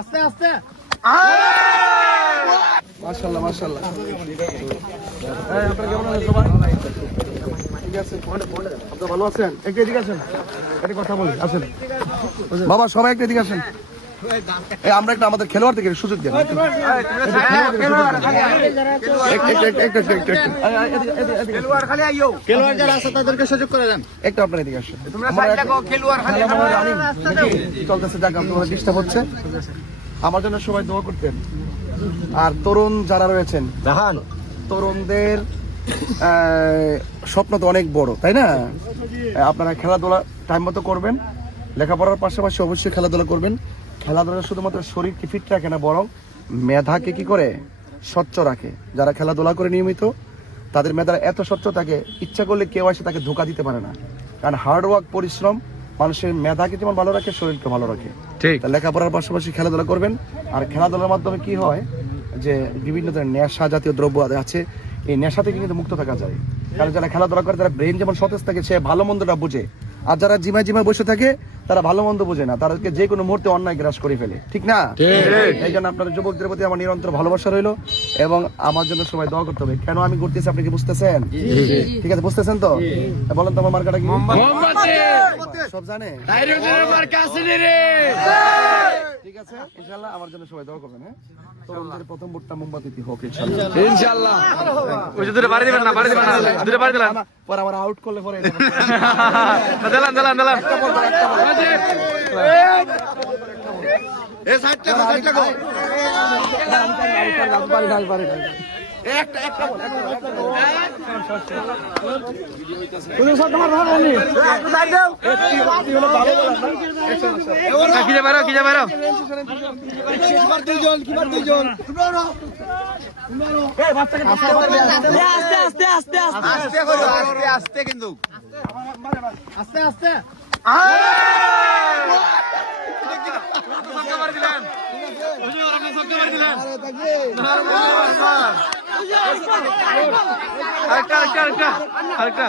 আস্তে আস্তে। মাশাল্লাহ মাশাল্লাহ এই, আপনারা কেমন আছেন সবাই? ঠিক আছে আপনারা ভালো আছেন? একটু এদিকে আসেন। একটা কথা বলি, আসেন। বাবা, সবাই একটু এদিকে আসেন। আমরা একটা আমাদের খেলোয়াড়দেরকে সুযোগ দেন। এদিকে। খেলোয়াড় যারা আছে তাদেরকে সুযোগ করে দেন। একটু আপনার এদিকে আসেন। আমরা এক- খেলা হয়? চলতেছে যাক আপনার ডিস্টার্ব হচ্ছে আমার জন্য সবাই দোয়া করতেন। আর তরুণ যারা রয়েছেন তরুণদের স্বপ্ন তো অনেক বড় তাই না? আপনারা খেলাধুলা টাইম মতো করবেন। লেখাপড়ার পাশাপাশি অবশ্যই খেলাধুলা করবেন। খেলাধুলা শুধুমাত্র শরীরকে ফিট রাখে না বরং মেধাকে কি করে? স্বচ্ছ রাখে। যারা খেলাধুলা করে নিয়মিত তাদের মেধার এত স্বচ্ছ থাকে ইচ্ছা করলে কেউ আসে তাকে ধোকা দিতে পারে না। কারণ হার্ডওয়ার্ক পরিশ্রম মানুষের মেধাকে যেমন ভালো রাখে শরীরকে ভালো রাখে। ঠিক। লেখাপড়ার পাশাপাশি খেলাধুলা করবেন। আর খেলাধুলার মাধ্যমে কি হয় যে বিভিন্ন ধরনের নেশা জাতীয় দ্রব্য আছে এই নেশা থেকে কিন্তু মুক্ত থাকা যায়। কারণ যারা খেলাধুলা করে তারা ব্রেন যেমন সতেজ থাকে সে ভালো মন্দটা বুঝে। আর যারা জিমায় জিমায় বসে থাকে তারা ভালো মন্দ বুঝে না। তাদেরকে যে কোনো মুহূর্তে অন্যায় গ্রাস করে ফেলে। ঠিক না? এই জন্য আপনাদের যুবকদের প্রতি আমার নিরন্তর ভালোবাসা রইল এবং আমার জন্য সবাই দোয়া করতে হবে। কেন আমি ঘুরতেছি আপনি কি বুঝতেছেন? ঠিক আছে বুঝতেছেন তো? বলেন তো আমার মার্কাটা কি? সব জানে? ঠিক আছে ইনশাআল্লাহ আমার জন্য সবাই দোয়া করবেন হ্যাঁ? তরুণদের প্রথম ভোটটা মোমবাতিতে হোক ইনশাআল্লাহ। ইনশাআল্লাহ। ওই যে দূরে বাড়ি দিবেন না বাড়ি দিবেন না। দূরে বাড়ি দিলাম আমার- পরে আমার আউট করলে পরে দিলাম দিলাম দিলাম। একটা একটা বল একটা বল কি যাবে কি যাবে আস্তে আস্তে। আরেকটা আরেকটা আরেকটা। আরেকটা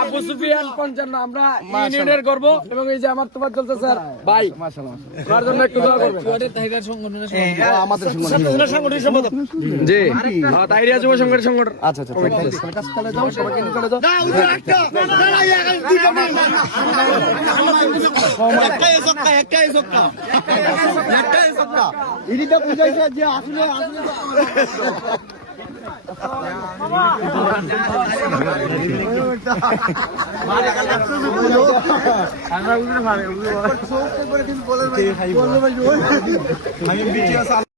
আবু সুফিয়ান পঞ্চান্ন আমরা ইউনিয়নের গর্ব এবং এই যে আমার তোমার চলছে স্যার ভাই মাশাআল্লাহ মাশাআল্লাহ। তার জন্য একটু দোয়া করবেন? আমাদের সংগঠন জি। হ্যাঁ তাইরিয়া যুব সংগঠন সংগঠন। আচ্ছা আচ্ছা ঠিক আছে। তাহলে চলে যাও সবাইকে নিয়ে চলে যাও। ইদিটা বুঝাইছে যে আসলে আসলে আমরা